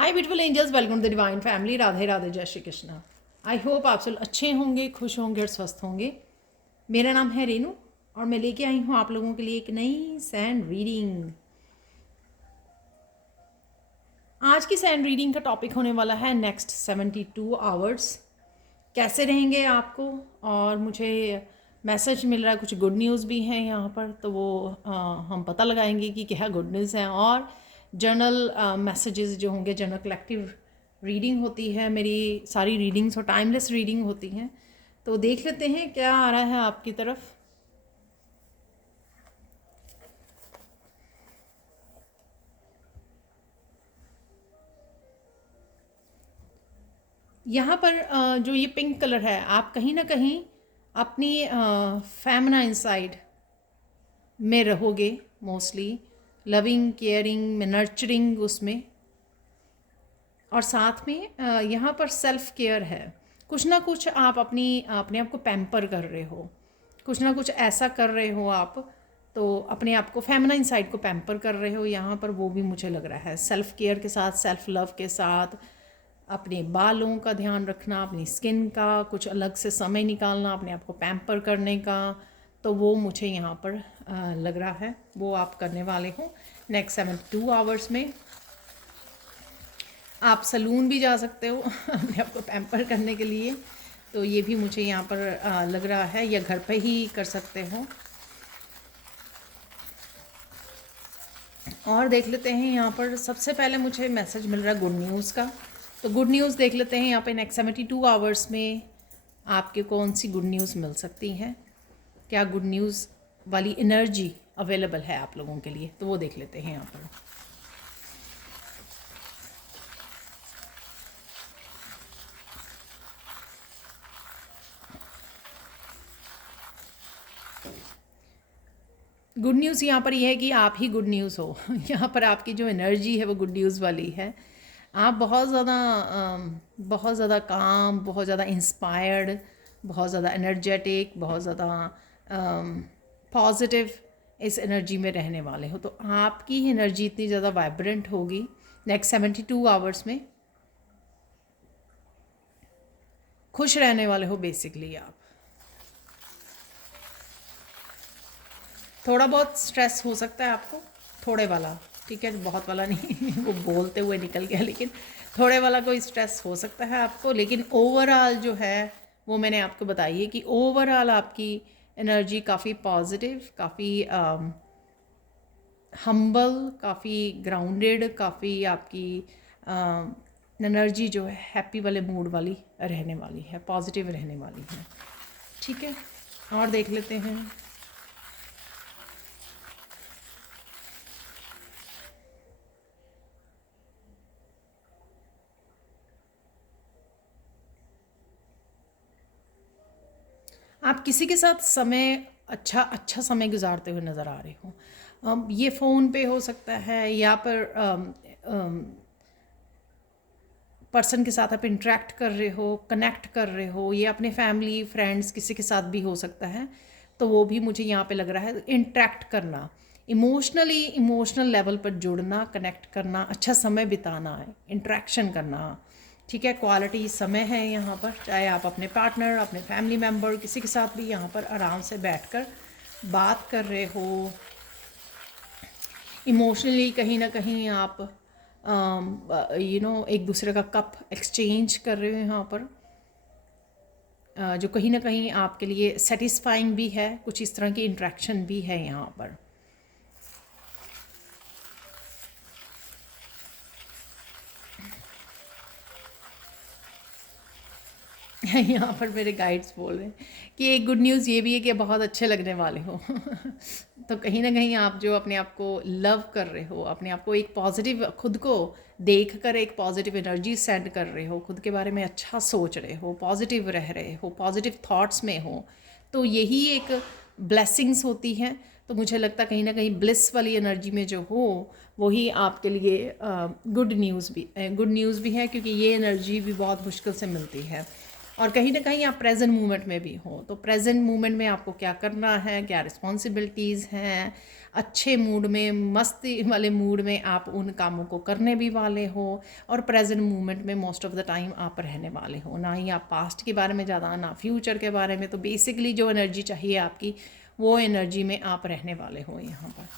Hi beautiful angels, welcome to the divine family. Radhe Radhe, जय Shri Krishna. I hope आप सब अच्छे होंगे, खुश होंगे और स्वस्थ होंगे। मेरा नाम है रेनू और मैं लेके आई हूँ आप लोगों के लिए एक नई सैंड रीडिंग। आज की सैंड रीडिंग का टॉपिक होने वाला है नेक्स्ट 72 आवर्स कैसे रहेंगे आपको। और मुझे मैसेज मिल रहा है, कुछ गुड न्यूज़ भी हैं यहाँ पर, तो वो हम पता लगाएंगे कि क्या गुड न्यूज़ हैं। और जर्नल मैसेजेस जो होंगे, जर्नल कलेक्टिव रीडिंग होती है, मेरी सारी रीडिंग्स और टाइमलेस रीडिंग होती हैं। तो देख लेते हैं क्या आ रहा है आपकी तरफ। यहाँ पर जो ये पिंक कलर है, आप कहीं ना कहीं अपनी फेमिनाइन साइड में रहोगे, मोस्टली लविंग, केयरिंग में, नर्चरिंग उसमें। और साथ में यहाँ पर सेल्फ केयर है। कुछ ना कुछ आप अपने आप को पैम्पर कर रहे हो, कुछ ना कुछ ऐसा कर रहे हो आप, तो अपने आप को फेमिनाइन साइड को पैम्पर कर रहे हो यहाँ पर। वो भी मुझे लग रहा है सेल्फ केयर के साथ, सेल्फ लव के साथ, अपने बालों का ध्यान रखना, अपनी स्किन का कुछ अलग से समय निकालना, अपने आप को पैम्पर करने का। तो वो मुझे यहाँ पर लग रहा है वो आप करने वाले हो नेक्स्ट 72 आवर्स में। आप सलून भी जा सकते हो अपने आप को पैम्पर करने के लिए, तो ये भी मुझे यहाँ पर लग रहा है, या घर पे ही कर सकते हो। और देख लेते हैं यहाँ पर सबसे पहले मुझे मैसेज मिल रहा है गुड न्यूज़ का। तो गुड न्यूज़ देख लेते हैं यहाँ पे नेक्स्ट 72 आवर्स में आपके कौन सी गुड न्यूज़ मिल सकती हैं, क्या गुड न्यूज़ वाली एनर्जी अवेलेबल है आप लोगों के लिए। तो वो देख लेते हैं यहाँ पर। गुड न्यूज़ यहाँ पर यह है कि आप ही गुड न्यूज़ हो यहाँ पर आपकी जो एनर्जी है वो गुड न्यूज़ वाली है। आप बहुत ज़्यादा काम, बहुत ज़्यादा इंस्पायर्ड, बहुत ज़्यादा एनर्जेटिक, बहुत ज़्यादा पॉजिटिव इस एनर्जी में रहने वाले हो। तो आपकी एनर्जी इतनी ज़्यादा वाइब्रेंट होगी नेक्स्ट 72 आवर्स में। खुश रहने वाले हो बेसिकली आप। थोड़ा बहुत स्ट्रेस हो सकता है आपको, थोड़े वाला, ठीक है, बहुत वाला नहीं वो बोलते हुए निकल गया, लेकिन थोड़े वाला कोई स्ट्रेस हो सकता है आपको। लेकिन ओवरऑल जो है वो मैंने आपको बताई है कि ओवरऑल आपकी एनर्जी काफ़ी पॉजिटिव, काफ़ी हम्बल, काफ़ी ग्राउंडेड, काफ़ी आपकी एनर्जी जो है हैप्पी वाले मूड वाली रहने वाली है, पॉजिटिव रहने वाली है। ठीक है, और देख लेते हैं। आप किसी के साथ अच्छा समय गुजारते हुए नज़र आ रहे हो। ये फ़ोन पे हो सकता है, या पर पर्सन के साथ आप इंटरेक्ट कर रहे हो, कनेक्ट कर रहे हो, ये अपने फैमिली फ्रेंड्स किसी के साथ भी हो सकता है। तो वो भी मुझे यहाँ पे लग रहा है इंटरेक्ट करना, इमोशनल लेवल पर जुड़ना, कनेक्ट करना, अच्छा समय बिताना है, इंटरेक्शन करना। ठीक है, क्वालिटी समय है यहाँ पर, चाहे आप अपने पार्टनर, अपने फैमिली मेम्बर, किसी के साथ भी यहाँ पर आराम से बैठकर बात कर रहे हो। इमोशनली कहीं ना कहीं आप एक दूसरे का कप एक्सचेंज कर रहे हो यहाँ पर, जो कहीं ना कहीं आपके लिए सेटिस्फाइंग भी है। कुछ इस तरह की इंटरेक्शन भी है यहाँ पर। यहाँ पर मेरे गाइड्स बोल रहे हैं कि एक गुड न्यूज़ ये भी है कि बहुत अच्छे लगने वाले हो तो कहीं ना कहीं आप जो अपने आप को लव कर रहे हो, अपने आप को एक पॉजिटिव, खुद को देख कर एक पॉजिटिव एनर्जी सेंड कर रहे हो, खुद के बारे में अच्छा सोच रहे हो, पॉजिटिव रह रहे हो, पॉजिटिव थॉट्स में हो, तो यही एक ब्लेसिंग्स होती हैं। तो मुझे लगता है कहीं ना कहीं ब्लिस वाली एनर्जी में जो हो वही आपके लिए गुड न्यूज़ भी है, क्योंकि ये एनर्जी भी बहुत मुश्किल से मिलती है। और कहीं ना कहीं आप प्रेजेंट मोमेंट में भी हो, तो प्रेजेंट मोमेंट में आपको क्या करना है, क्या रिस्पॉन्सिबिलिटीज़ हैं, अच्छे मूड में, मस्ती वाले मूड में आप उन कामों को करने भी वाले हो, और प्रेजेंट मोमेंट में मोस्ट ऑफ द टाइम आप रहने वाले हो, ना ही आप पास्ट के बारे में ज़्यादा, ना फ्यूचर के बारे में। तो बेसिकली जो एनर्जी चाहिए आपकी, वो एनर्जी में आप रहने वाले हो यहाँ पर।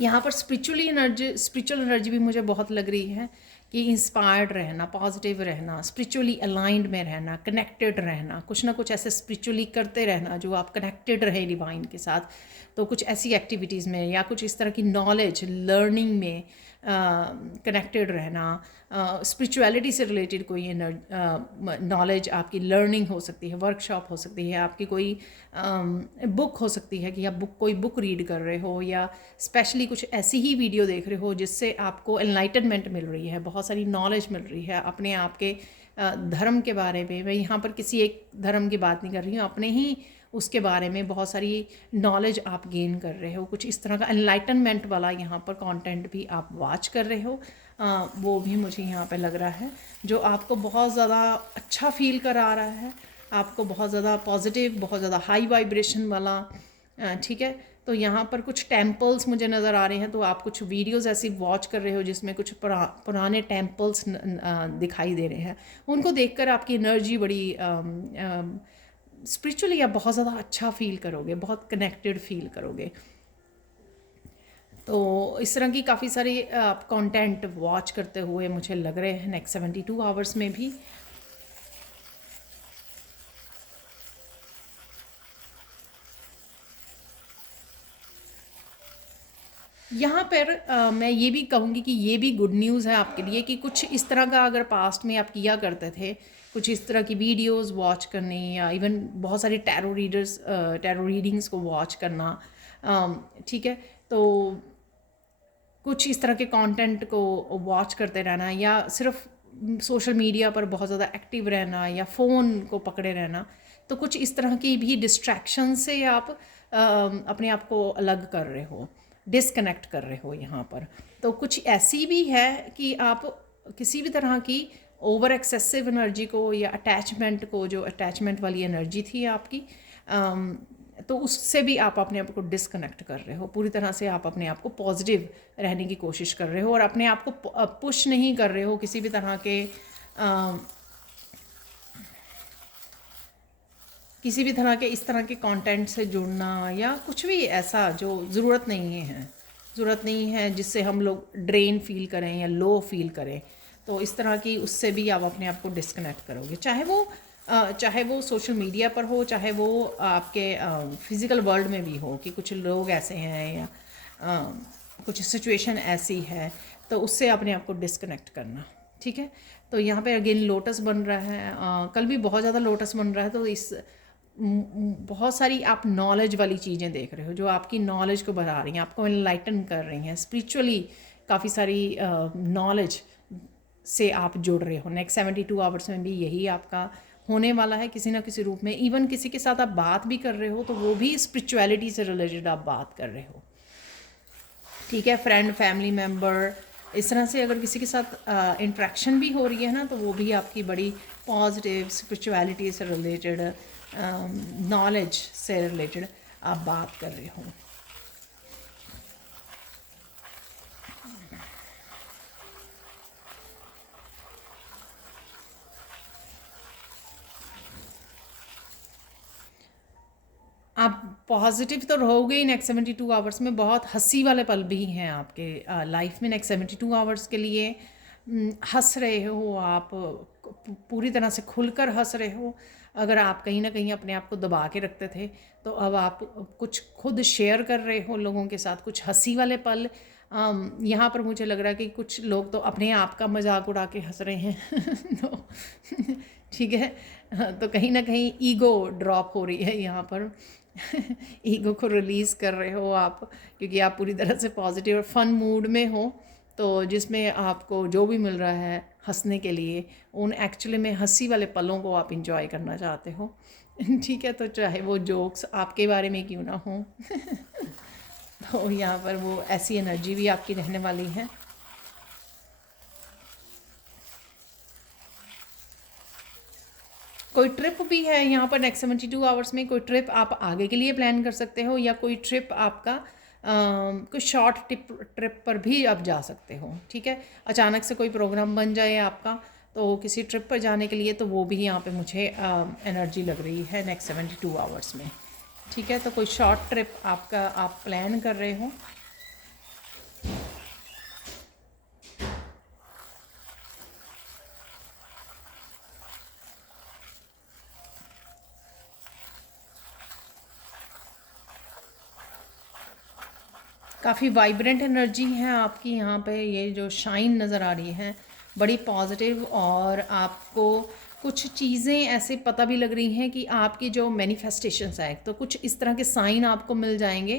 यहाँ पर स्पिरिचुअल एनर्जी भी मुझे बहुत लग रही है कि इंस्पायर्ड रहना, पॉजिटिव रहना, स्पिरिचुअली अलाइंड में रहना, कनेक्टेड रहना, कुछ ना कुछ ऐसे स्पिरिचुअली करते रहना जो आप कनेक्टेड रहे डिवाइन के साथ। तो कुछ ऐसी एक्टिविटीज़ में या कुछ इस तरह की नॉलेज लर्निंग में कनेक्टेड रहना, स्पिरिचुअलिटी से रिलेटेड कोई नॉलेज आपकी लर्निंग हो सकती है, वर्कशॉप हो सकती है, आपकी कोई बुक हो सकती है कि आप कोई बुक रीड कर रहे हो, या स्पेशली कुछ ऐसी ही वीडियो देख रहे हो जिससे आपको एनलाइटनमेंट मिल रही है, बहुत सारी नॉलेज मिल रही है अपने आप के धर्म के बारे में। मैं यहाँ पर किसी एक धर्म की बात नहीं कर रही हूँ, अपने ही उसके बारे में बहुत सारी नॉलेज आप गेन कर रहे हो। कुछ इस तरह का एनलाइटनमेंट वाला यहाँ पर कंटेंट भी आप वॉच कर रहे हो, वो भी मुझे यहाँ पे लग रहा है, जो आपको बहुत ज़्यादा अच्छा फील करा रहा है, आपको बहुत ज़्यादा पॉजिटिव, बहुत ज़्यादा हाई वाइब्रेशन वाला। ठीक है, तो यहाँ पर कुछ टेम्पल्स मुझे नज़र आ रहे हैं, तो आप कुछ वीडियोस ऐसी वॉच कर रहे हो जिसमें कुछ पुराने टेम्पल्स दिखाई दे रहे हैं। उनको देखकर आपकी एनर्जी बड़ी स्पिरिचुअली आप बहुत ज़्यादा अच्छा फील करोगे, बहुत कनेक्टेड फील करोगे। तो इस तरह की काफ़ी सारी आप कंटेंट वॉच करते हुए मुझे लग रहे हैं नेक्स्ट 72 आवर्स में भी। यहाँ पर मैं ये भी कहूँगी कि ये भी गुड न्यूज़ है आपके लिए कि कुछ इस तरह का अगर पास्ट में आप किया करते थे, कुछ इस तरह की वीडियोस वॉच करनी, या इवन बहुत सारी टैरो रीडिंग्स को वॉच करना, ठीक है, तो कुछ इस तरह के कंटेंट को वॉच करते रहना, या सिर्फ सोशल मीडिया पर बहुत ज़्यादा एक्टिव रहना, या फ़ोन को पकड़े रहना, तो कुछ इस तरह की भी डिस्ट्रैक्शन से आप अपने आप को अलग कर रहे हो, डिसकनेक्ट कर रहे हो यहाँ पर। तो कुछ ऐसी भी है कि आप किसी भी तरह की ओवर एक्सेसिव एनर्जी को, या अटैचमेंट को, जो अटैचमेंट वाली एनर्जी थी आपकी, तो उससे भी आप अपने आप को डिसकनेक्ट कर रहे हो पूरी तरह से। आप अपने आप को पॉजिटिव रहने की कोशिश कर रहे हो, और अपने आप को पुश नहीं कर रहे हो किसी भी तरह के इस तरह के कंटेंट से जुड़ना, या कुछ भी ऐसा जो ज़रूरत नहीं है जिससे हम लोग ड्रेन फील करें या लो फील करें। तो इस तरह की उससे भी आप अपने आप को डिस्कनेक्ट करोगे, चाहे वो सोशल मीडिया पर हो, चाहे वो आपके फिज़िकल वर्ल्ड में भी हो, कि कुछ लोग ऐसे हैं या कुछ सिचुएशन ऐसी है, तो उससे अपने आप को डिस्कनेक्ट करना। ठीक है, तो यहाँ पे अगेन लोटस बन रहा है, कल भी बहुत ज़्यादा लोटस बन रहा है। तो इस बहुत सारी आप नॉलेज वाली चीज़ें देख रहे हो जो आपकी नॉलेज को बढ़ा रही हैं, आपको एनलाइटन कर रही हैं, स्पिरिचुअली काफ़ी सारी नॉलेज से आप जुड़ रहे हो। नेक्स्ट 72 आवर्स में भी यही आपका होने वाला है किसी ना किसी रूप में। इवन किसी के साथ आप बात भी कर रहे हो तो वो भी स्पिरिचुअलिटी से रिलेटेड आप बात कर रहे हो। ठीक है, फ्रेंड, फैमिली मेम्बर, इस तरह से अगर किसी के साथ इंट्रैक्शन भी हो रही है ना, तो वो भी आपकी बड़ी पॉजिटिव स्पिरिचुअलिटी से रिलेटेड, नॉलेज से रिलेटेड आप बात कर रहे हो। आप पॉजिटिव तो रहोगे ही नेक्स्ट 72 आवर्स में। बहुत हंसी वाले पल भी हैं आपके लाइफ में नेक्स्ट 72 आवर्स के लिए। हंस रहे हो आप, पूरी तरह से खुलकर हंस रहे हो। अगर आप कहीं ना कहीं अपने आप को दबा के रखते थे तो अब आप कुछ खुद शेयर कर रहे हो लोगों के साथ, कुछ हंसी वाले पल। यहाँ पर मुझे लग रहा है कि कुछ लोग तो अपने आप का मजाक उड़ा के हंस रहे हैं तो ठीक है, तो कहीं ना कहीं ईगो ड्रॉप हो रही है यहाँ पर ईगो को रिलीज़ कर रहे हो आप, क्योंकि आप पूरी तरह से पॉजिटिव और फन मूड में हो। तो जिसमें आपको जो भी मिल रहा है हंसने के लिए, उन एक्चुअली में हंसी वाले पलों को आप इंजॉय करना चाहते हो ठीक है, तो चाहे वो जोक्स आपके बारे में क्यों ना हो तो यहाँ पर वो ऐसी एनर्जी भी आपकी रहने वाली है। कोई ट्रिप भी है यहाँ पर नेक्स्ट 72 आवर्स में, कोई ट्रिप आप आगे के लिए प्लान कर सकते हो, या कोई ट्रिप आपका कोई शॉर्ट ट्रिप पर भी आप जा सकते हो। ठीक है, अचानक से कोई प्रोग्राम बन जाए आपका तो किसी ट्रिप पर जाने के लिए, तो वो भी यहाँ पे मुझे एनर्जी लग रही है नेक्स्ट 72 आवर्स में। ठीक है, तो कोई शॉर्ट ट्रिप आपका आप प्लान कर रहे हो। काफ़ी वाइब्रेंट एनर्जी है आपकी यहाँ पे, ये जो शाइन नज़र आ रही है बड़ी पॉजिटिव, और आपको कुछ चीज़ें ऐसे पता भी लग रही हैं कि आपकी जो मैनिफेस्टेशंस है, तो कुछ इस तरह के साइन आपको मिल जाएंगे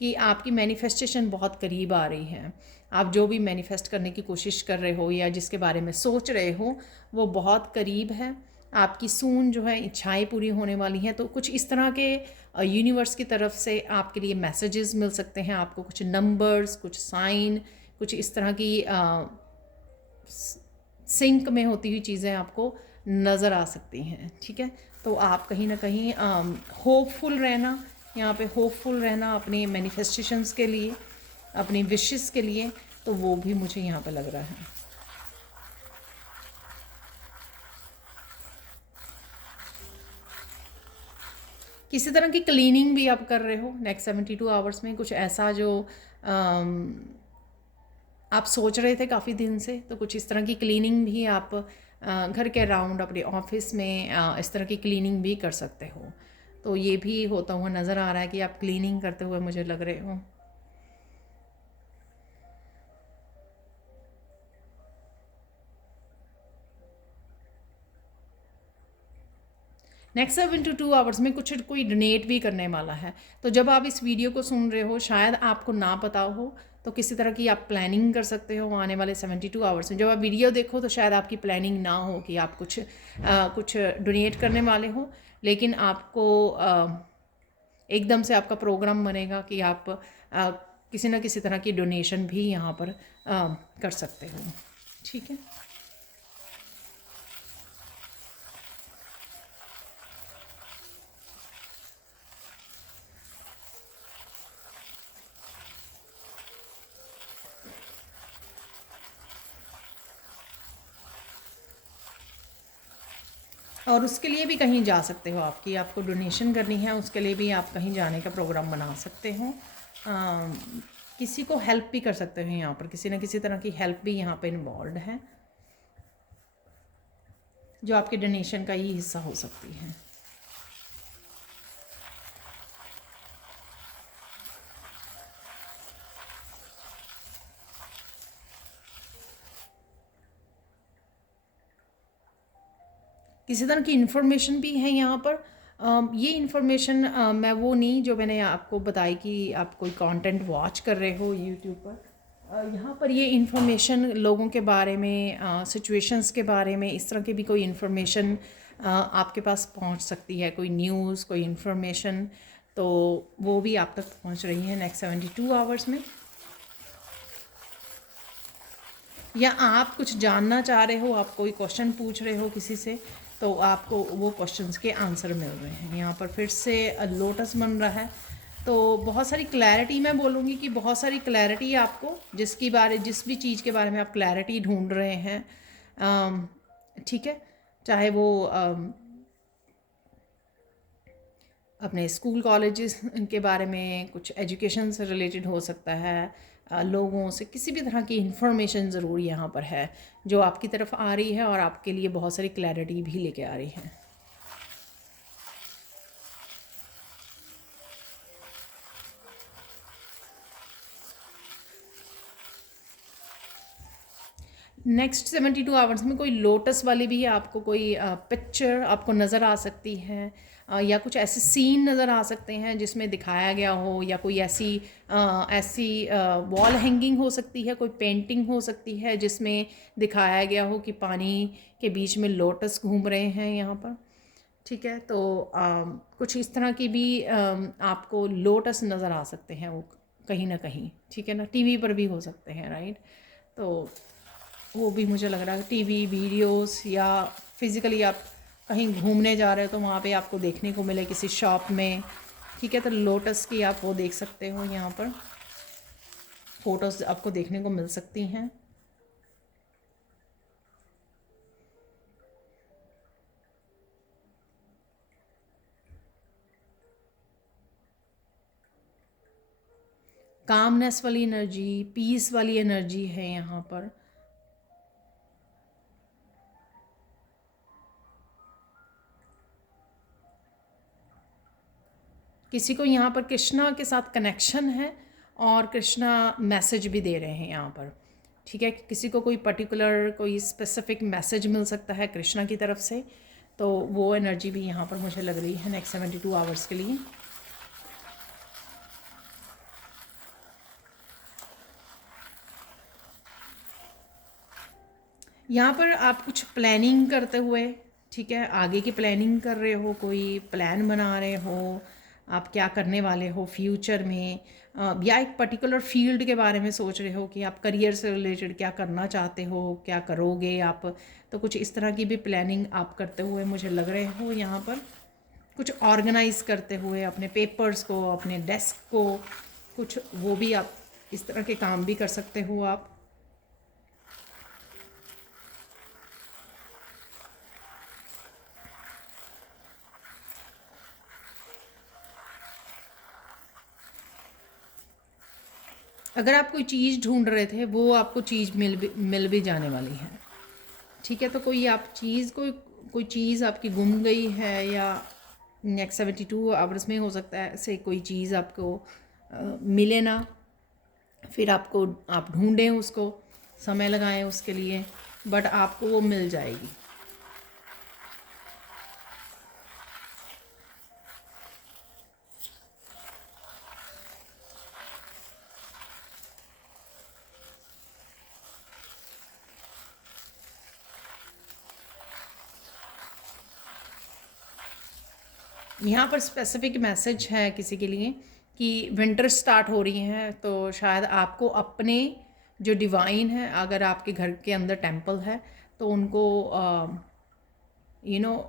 कि आपकी मैनिफेस्टेशन बहुत करीब आ रही है। आप जो भी मैनिफेस्ट करने की कोशिश कर रहे हो या जिसके बारे में सोच रहे हो वो बहुत करीब है। आपकी सून जो है इच्छाएं पूरी होने वाली हैं। तो कुछ इस तरह के यूनिवर्स की तरफ से आपके लिए मैसेजेस मिल सकते हैं, आपको कुछ नंबर्स, कुछ साइन, कुछ इस तरह की सिंक में होती हुई चीज़ें आपको नज़र आ सकती हैं। ठीक है, तो आप कहीं ना कहीं होपफुल रहना, यहाँ पे होपफुल रहना अपने मैनिफेस्टेशंस के लिए, अपनी विशेस के लिए, तो वो भी मुझे यहाँ पे लग रहा है। किसी तरह की क्लीनिंग भी आप कर रहे हो नेक्स्ट 72 आवर्स में, कुछ ऐसा जो आप सोच रहे थे काफ़ी दिन से, तो कुछ इस तरह की क्लीनिंग भी आप घर के अराउंड अपने ऑफिस में इस तरह की क्लीनिंग भी कर सकते हो। तो ये भी होता हुआ नज़र आ रहा है कि आप क्लीनिंग करते हुए मुझे लग रहे हो। नेक्स्ट 72 आवर्स में कुछ कोई डोनेट भी करने वाला है। तो जब आप इस वीडियो को सुन रहे हो, शायद आपको ना पता हो, तो किसी तरह की आप प्लानिंग कर सकते हो आने वाले 72 आवर्स में। जब आप वीडियो देखो तो शायद आपकी प्लानिंग ना हो कि आप कुछ डोनेट करने वाले हो, लेकिन आपको एकदम से आपका प्रोग्राम बनेगा कि आप किसी न किसी तरह की डोनेशन भी यहाँ पर कर सकते हो। ठीक है, और उसके लिए भी कहीं जा सकते हो, आपको डोनेशन करनी है, उसके लिए भी आप कहीं जाने का प्रोग्राम बना सकते हो। किसी को हेल्प भी कर सकते हो, यहाँ पर किसी न किसी तरह की हेल्प भी यहाँ पर इन्वॉल्व है, जो आपके डोनेशन का ही हिस्सा हो सकती है। किसी तरह की इन्फॉर्मेशन भी है यहाँ पर। ये इन्फॉर्मेशन मैं वो नहीं जो मैंने आपको बताई कि आप कोई कंटेंट वॉच कर रहे हो यूट्यूब पर। यहाँ पर ये इन्फॉर्मेशन लोगों के बारे में, सिचुएशंस के बारे में, इस तरह की भी कोई इन्फॉर्मेशन आपके पास पहुँच सकती है, कोई न्यूज़, कोई इन्फॉर्मेशन, तो वो भी आप तक पहुँच रही है नेक्स्ट 72 आवर्स में। या आप कुछ जानना चाह रहे हो, आप कोई क्वेश्चन पूछ रहे हो किसी से, तो आपको वो क्वेश्चंस के आंसर मिल रहे हैं। यहाँ पर फिर से लोटस बन रहा है, तो बहुत सारी क्लैरिटी, मैं बोलूँगी कि बहुत सारी क्लैरिटी आपको, जिस भी चीज़ के बारे में आप क्लैरिटी ढूंढ रहे हैं, ठीक है, चाहे वो अपने स्कूल कॉलेजेस के बारे में, कुछ एजुकेशन से रिलेटेड हो सकता है, लोगों से किसी भी तरह की इन्फॉर्मेशन ज़रूर यहाँ पर है जो आपकी तरफ आ रही है और आपके लिए बहुत सारी क्लैरिटी भी लेके आ रही है। नेक्स्ट 72 आवर्स में कोई लोटस वाली भी आपको कोई पिक्चर आपको नज़र आ सकती है, या कुछ ऐसे सीन नज़र आ सकते हैं जिसमें दिखाया गया हो, या कोई ऐसी वॉल हैंगिंग हो सकती है, कोई पेंटिंग हो सकती है जिसमें दिखाया गया हो कि पानी के बीच में लोटस घूम रहे हैं यहाँ पर। ठीक है, तो कुछ इस तरह की भी आपको लोटस नज़र आ सकते हैं, वो कहीं ना कहीं, ठीक है ना। टीवी पर भी हो सकते हैं, राइट। तो वो भी मुझे लग रहा है टीवी वीडियोस, या फिज़िकली आप कहीं घूमने जा रहे हो तो वहाँ पे आपको देखने को मिले किसी शॉप में, ठीक है। तो लोटस की आप वो देख सकते हो, यहाँ पर फ़ोटोज़ आपको देखने को मिल सकती हैं। कामनेस वाली एनर्जी, पीस वाली एनर्जी है यहाँ पर। किसी को यहाँ पर कृष्णा के साथ कनेक्शन है और कृष्णा मैसेज भी दे रहे हैं यहाँ पर, ठीक है। किसी को कोई पर्टिकुलर कोई स्पेसिफिक मैसेज मिल सकता है कृष्णा की तरफ से, तो वो एनर्जी भी यहाँ पर मुझे लग रही है नेक्स्ट 72 आवर्स के लिए। यहाँ पर आप कुछ प्लानिंग करते हुए, ठीक है, आगे की प्लानिंग कर रहे हो, कोई प्लान बना रहे हो, आप क्या करने वाले हो फ्यूचर में, या एक पर्टिकुलर फील्ड के बारे में सोच रहे हो कि आप करियर से रिलेटेड क्या करना चाहते हो, क्या करोगे आप। तो कुछ इस तरह की भी प्लानिंग आप करते हुए मुझे लग रहे हो यहाँ पर, कुछ ऑर्गेनाइज करते हुए अपने पेपर्स को, अपने डेस्क को, कुछ वो भी आप इस तरह के काम भी कर सकते हो आप। अगर आप कोई चीज़ ढूंढ रहे थे, वो आपको चीज़ मिल भी जाने वाली है, ठीक है। तो कोई आप चीज़ कोई चीज़ आपकी गुम गई है, या नेक्स्ट 72 आवर्स में हो सकता है ऐसे कोई चीज़ आपको मिले ना, फिर आप ढूंढें उसको, समय लगाएं उसके लिए, बट आपको वो मिल जाएगी। यहाँ पर स्पेसिफिक मैसेज है किसी के लिए कि विंटर स्टार्ट हो रही है, तो शायद आपको अपने जो डिवाइन है, अगर आपके घर के अंदर टेंपल है, तो उनको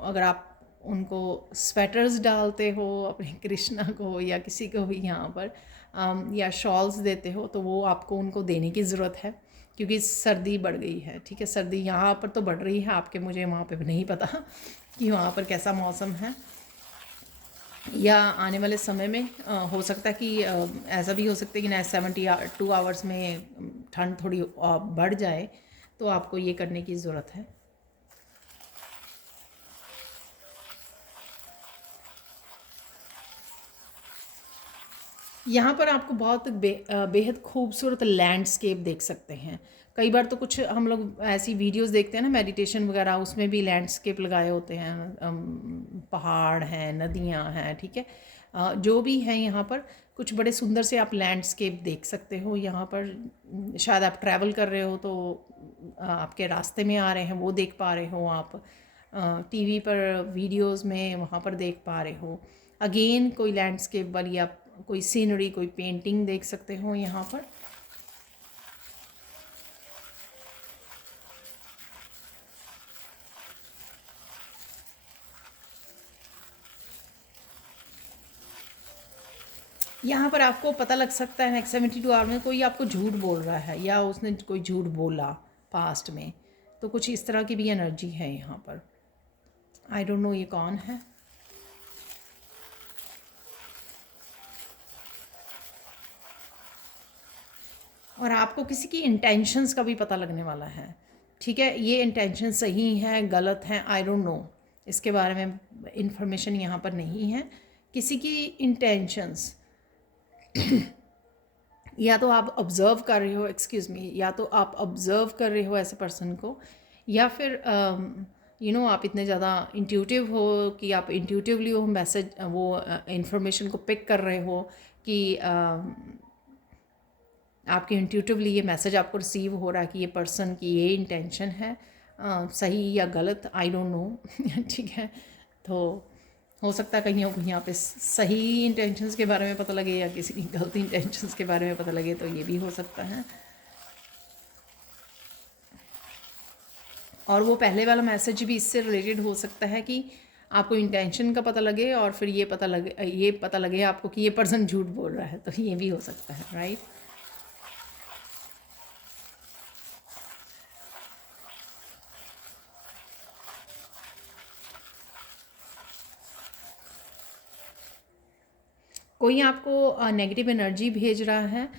अगर आप उनको स्वेटर्स डालते हो अपने कृष्णा को या किसी को भी यहाँ पर, या शॉल्स देते हो, तो वो आपको उनको देने की ज़रूरत है, क्योंकि सर्दी बढ़ गई है, ठीक है। सर्दी यहाँ पर तो बढ़ रही है, आपके मुझे वहाँ पे नहीं पता कि वहाँ पर कैसा मौसम है, या आने वाले समय में हो सकता है कि ऐसा भी हो सकता है कि नेक्स्ट 72 आवर्स में ठंड थोड़ी बढ़ जाए, तो आपको ये करने की ज़रूरत है। यहाँ पर आपको बहुत बेहद खूबसूरत लैंडस्केप देख सकते हैं। कई बार तो कुछ हम लोग ऐसी वीडियोस देखते हैं ना मेडिटेशन वगैरह, उसमें भी लैंडस्केप लगाए होते हैं, पहाड़ हैं, नदियाँ हैं, ठीक है। जो भी है यहाँ पर कुछ बड़े सुंदर से आप लैंडस्केप देख सकते हो यहाँ पर। शायद आप ट्रैवल कर रहे हो तो आपके रास्ते में आ रहे हैं, वो देख पा रहे हो आप, टीवी पर वीडियोस में वहाँ पर देख पा रहे हो। अगेन कोई लैंडस्केप वाली आप कोई सीनरी, कोई पेंटिंग देख सकते हो यहाँ पर। यहाँ पर आपको पता लग सकता है नेक्स्ट 72 आवर में कोई आपको झूठ बोल रहा है, या उसने कोई झूठ बोला पास्ट में, तो कुछ इस तरह की भी एनर्जी है यहाँ पर। आई डोंट नो ये कौन है। और आपको किसी की इंटेंशंस का भी पता लगने वाला है, ठीक है। ये इंटेंशन सही है गलत है, आई डोंट नो, इसके बारे में इंफॉर्मेशन यहाँ पर नहीं है। किसी की इंटेंशंस या तो आप ऑब्ज़र्व कर रहे हो, एक्सक्यूज़ मी, या तो आप ऑब्ज़र्व कर रहे हो ऐसे पर्सन को, या फिर आप इतने ज़्यादा इंट्यूटिव हो कि आप इंट्यूटिवली वो मैसेज, वो इंफॉर्मेशन को पिक कर रहे हो कि आपके इंट्यूटिवली ये मैसेज आपको रिसीव हो रहा है कि ये पर्सन की ये इंटेंशन है, सही या गलत, आई डोंट नो ठीक है। तो हो सकता है कहीं कहीं यहाँ पे सही इंटेंशंस के बारे में पता लगे या किसी की गलती इंटेंशंस के बारे में पता लगे, तो ये भी हो सकता है। और वो पहले वाला मैसेज भी इससे रिलेटेड हो सकता है कि आपको इंटेंशन का पता लगे और फिर ये पता लगे आपको कि ये पर्सन झूठ बोल रहा है, तो ये भी हो सकता है, राइट। कोई आपको नेगेटिव एनर्जी भेज रहा है,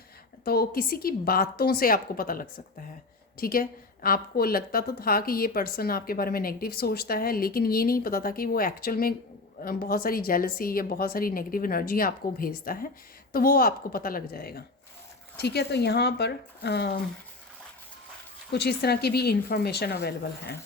तो किसी की बातों से आपको पता लग सकता है, ठीक है। आपको लगता तो था कि ये पर्सन आपके बारे में नेगेटिव सोचता है, लेकिन ये नहीं पता था कि वो एक्चुअल में बहुत सारी जेलसी या बहुत सारी नेगेटिव एनर्जी आपको भेजता है, तो वो आपको पता लग जाएगा, ठीक है। तो यहाँ पर कुछ इस तरह की भी इंफॉर्मेशन अवेलेबल है।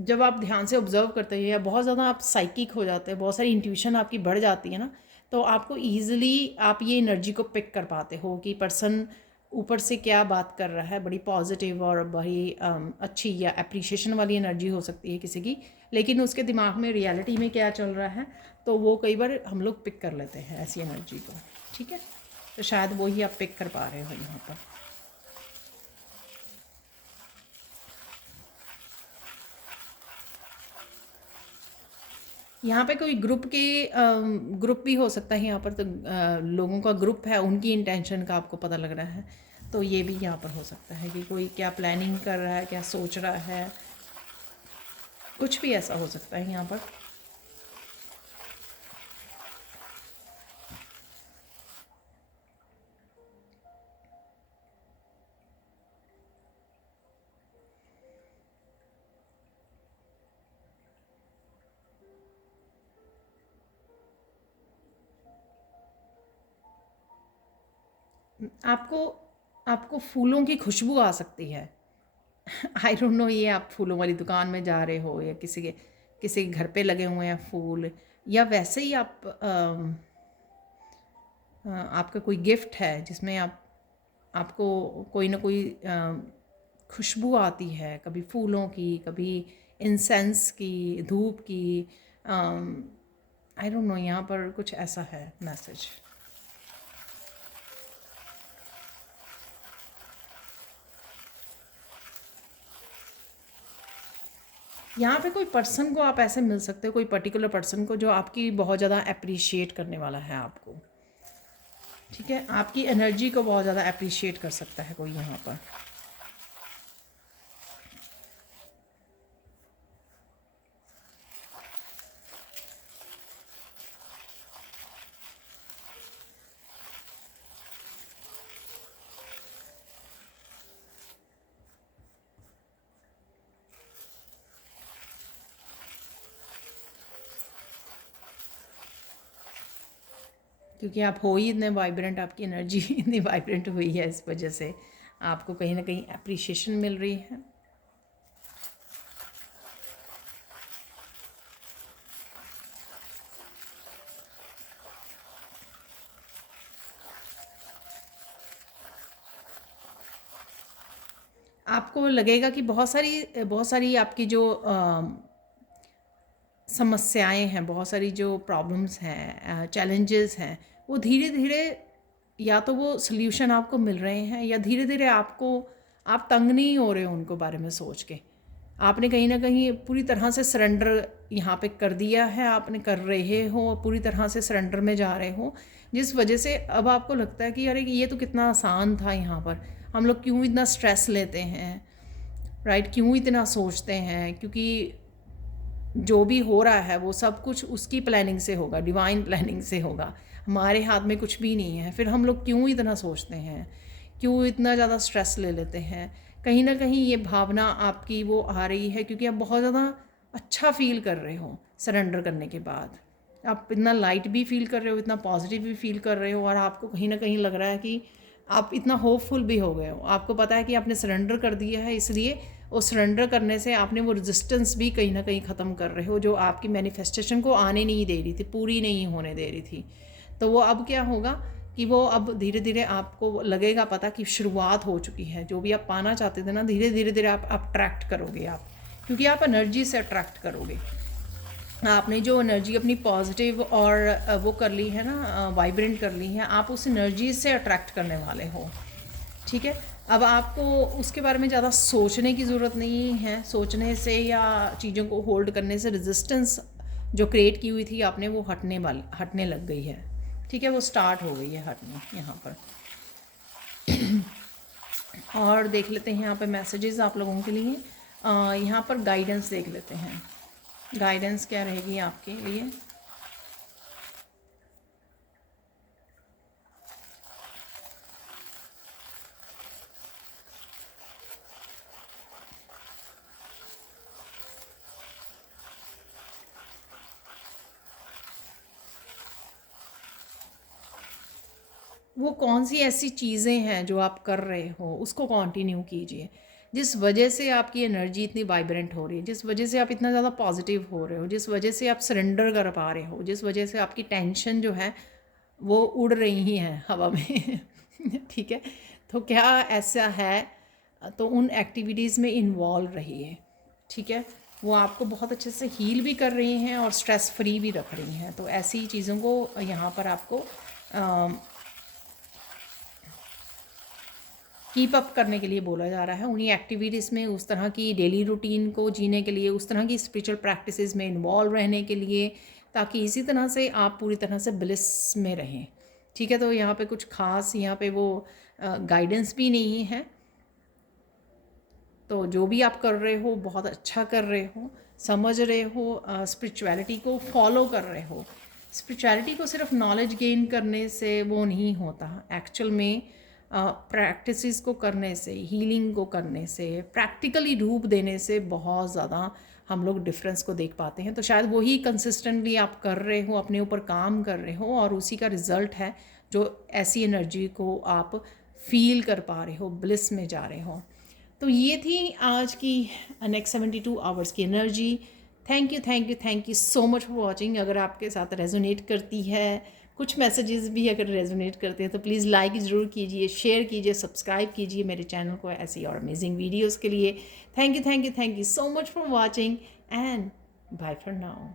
जब आप ध्यान से ऑब्जर्व करते हैं या बहुत ज़्यादा आप साइकिक हो जाते हैं, बहुत सारी इंट्यूशन आपकी बढ़ जाती है ना, तो आपको ईजिली आप ये एनर्जी को पिक कर पाते हो कि पर्सन ऊपर से क्या बात कर रहा है। बड़ी पॉजिटिव और बड़ी अच्छी या अप्रिशिएशन वाली एनर्जी हो सकती है किसी की, लेकिन उसके दिमाग में रियलिटी में क्या चल रहा है, तो वो कई बार हम लोग पिक कर लेते हैं ऐसी एनर्जी को, ठीक है। तो शायद वो ही आप पिक कर पा रहे हो यहाँ पर। यहाँ पे कोई ग्रुप भी हो सकता है यहाँ पर, तो लोगों का ग्रुप है, उनकी इंटेंशन का आपको पता लग रहा है, तो ये भी यहाँ पर हो सकता है कि कोई क्या प्लानिंग कर रहा है, क्या सोच रहा है, कुछ भी ऐसा हो सकता है यहाँ पर। आपको फूलों की खुशबू आ सकती है। आई डोंट नो, ये आप फूलों वाली दुकान में जा रहे हो या किसी के घर पे लगे हुए हैं फूल, या वैसे ही आपका कोई गिफ्ट है जिसमें आपको कोई ना कोई खुशबू आती है, कभी फूलों की, कभी इंसेंस की, धूप की। आई डोंट नो, यहाँ पर कुछ ऐसा है मैसेज। यहाँ पे कोई पर्सन को आप ऐसे मिल सकते हो, कोई पर्टिकुलर पर्सन को जो आपकी बहुत ज़्यादा अप्रिशिएट करने वाला है आपको, ठीक है। आपकी एनर्जी को बहुत ज़्यादा अप्रिशिएट कर सकता है कोई यहाँ पर। क्योंकि आप हो ही इतने वाइब्रेंट, आपकी एनर्जी इतनी वाइब्रेंट हुई है, इस वजह से आपको कहीं ना कहीं अप्रिशिएशन मिल रही है। आपको लगेगा कि बहुत सारी आपकी जो समस्याएं हैं, बहुत सारी जो प्रॉब्लम्स हैं, चैलेंजेस हैं, वो धीरे धीरे या तो वो सल्यूशन आपको मिल रहे हैं, या धीरे धीरे आप तंग नहीं हो रहे हो उनको बारे में सोच के। आपने कहीं ना कहीं पूरी तरह से सरेंडर यहाँ पे कर दिया है, आपने कर रहे हो, पूरी तरह से सरेंडर में जा रहे हो, जिस वजह से अब आपको लगता है कि अरे ये तो कितना आसान था, यहाँ पर हम लोग क्यों इतना स्ट्रेस लेते हैं, राइट, क्यों इतना सोचते हैं, क्योंकि जो भी हो रहा है वो सब कुछ उसकी प्लानिंग से होगा, डिवाइन प्लानिंग से होगा, हमारे हाथ में कुछ भी नहीं है। फिर हम लोग क्यों इतना सोचते हैं, क्यों इतना ज़्यादा स्ट्रेस ले लेते हैं। कहीं ना कहीं ये भावना आपकी वो आ रही है क्योंकि आप बहुत ज़्यादा अच्छा फील कर रहे हो सरेंडर करने के बाद। आप इतना लाइट भी फील कर रहे हो, इतना पॉजिटिव भी फील कर रहे हो, और आपको कहीं ना कहीं लग रहा है कि आप इतना होपफुल भी हो गए हो। आपको पता है कि आपने सरेंडर कर दिया है, इसलिए और सरेंडर करने से आपने वो रेजिस्टेंस भी कहीं ना कहीं ख़त्म कर रहे हो जो आपकी मैनिफेस्टेशन को आने नहीं दे रही थी, पूरी नहीं होने दे रही थी। तो वो अब क्या होगा कि वो अब धीरे धीरे आपको लगेगा पता कि शुरुआत हो चुकी है। जो भी आप पाना चाहते थे ना, धीरे धीरे धीरे आप अट्रैक्ट करोगे आप, क्योंकि आप एनर्जी से अट्रैक्ट करोगे। आपने जो एनर्जी अपनी पॉजिटिव और वो कर ली है ना, वाइब्रेंट कर ली है, आप उस एनर्जी से अट्रैक्ट करने वाले हो। ठीक है, अब आपको उसके बारे में ज़्यादा सोचने की ज़रूरत नहीं है। सोचने से या चीज़ों को होल्ड करने से रेजिस्टेंस जो क्रिएट की हुई थी आपने, वो हटने लग गई है। ठीक है, वो स्टार्ट हो गई है हटने यहाँ पर। और देख लेते हैं यहाँ पे मैसेजेस आप लोगों के लिए। यहाँ पर गाइडेंस देख लेते हैं, गाइडेंस क्या रहेगी आपके लिए। वो कौन सी ऐसी चीज़ें हैं जो आप कर रहे हो, उसको कंटिन्यू कीजिए। जिस वजह से आपकी एनर्जी इतनी वाइब्रेंट हो रही है, जिस वजह से आप इतना ज़्यादा पॉजिटिव हो रहे हो, जिस वजह से आप सरेंडर कर पा रहे हो, जिस वजह से आपकी टेंशन जो है वो उड़ रही ही है हवा में। ठीक है, तो क्या ऐसा है, तो उन एक्टिविटीज़ में इन्वॉल्व रहिए। ठीक है, वो आपको बहुत अच्छे से हील भी कर रही हैं और स्ट्रेस फ्री भी रख रही हैं। तो ऐसी चीज़ों को यहाँ पर आपको कीप अप करने के लिए बोला जा रहा है। उन्हीं एक्टिविटीज़ में, उस तरह की डेली रूटीन को जीने के लिए, उस तरह की स्पिरिचुअल प्रैक्टिसेस में इन्वॉल्व रहने के लिए, ताकि इसी तरह से आप पूरी तरह से ब्लिस में रहें। ठीक है, तो यहाँ पे कुछ खास यहाँ पे वो गाइडेंस भी नहीं है। तो जो भी आप कर रहे हो बहुत अच्छा कर रहे हो, समझ रहे हो, स्पिरिचुअलिटी को फॉलो कर रहे हो। स्पिरिचुअलिटी को सिर्फ नॉलेज गेन करने से वो नहीं होता, एक्चुअल में प्रैक्टिसेस को करने से, हीलिंग को करने से, प्रैक्टिकली रूप देने से बहुत ज़्यादा हम लोग डिफरेंस को देख पाते हैं। तो शायद वही कंसिस्टेंटली आप कर रहे हो, अपने ऊपर काम कर रहे हो, और उसी का रिज़ल्ट है जो ऐसी एनर्जी को आप फील कर पा रहे हो, ब्लिस में जा रहे हो। तो ये थी आज की नेक्स्ट 72 आवर्स की energy. Thank you so much for watching. अगर आपके साथ रेजोनेट करती है, कुछ मैसेजेस भी अगर रेजोनेट करते हैं, तो प्लीज़ लाइक ज़रूर कीजिए, शेयर कीजिए, सब्सक्राइब कीजिए मेरे चैनल को ऐसी और अमेजिंग वीडियोज़ के लिए। Thank you so much for watching and bye for now.